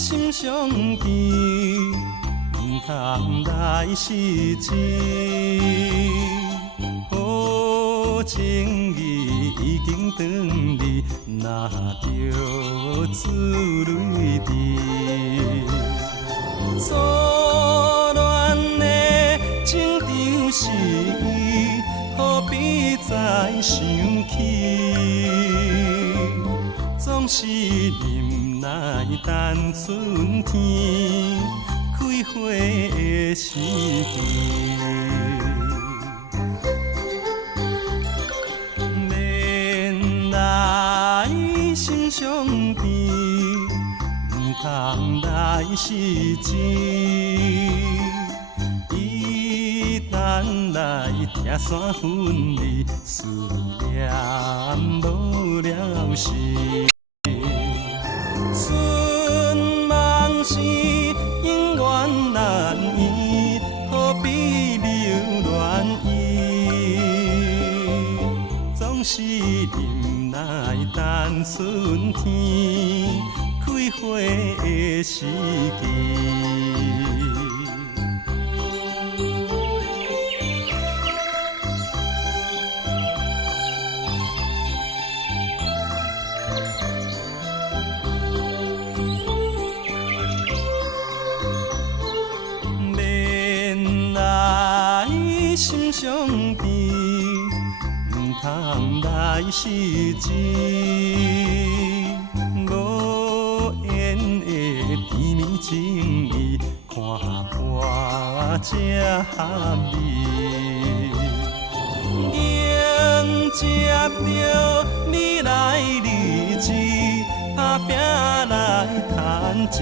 心相依，唔通来失志。好情义已经转离，若着珠泪滴。初恋的情长是伊，何必再想起？总是忍耐等春天开花的时机。免来心伤悲，唔通来失志。伊等来听山分离，思念无了时。春梦是永远难圆，何必留恋伊？总是忍耐等春天开花的时机。心伤悲，唔通来失志。无缘的甜蜜情意，看破才合理。迎接着你来日子，打拼来赚钱，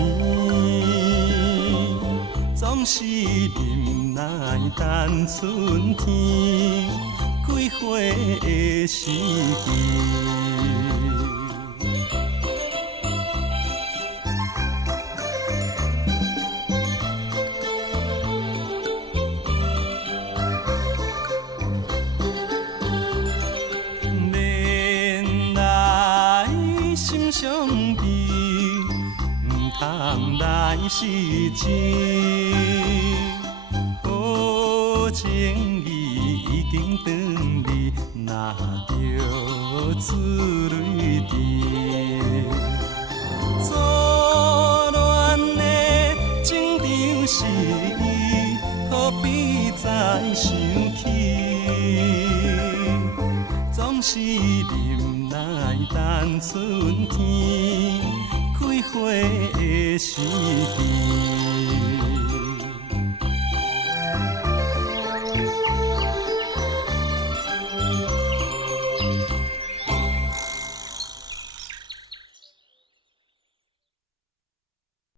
总是忍耐等春天开花的时机。免来心伤悲，唔通来失志。好情义已经转离，若着珠泪滴。初恋的情长是伊，何必再想起？总是忍耐等春天开花的时机。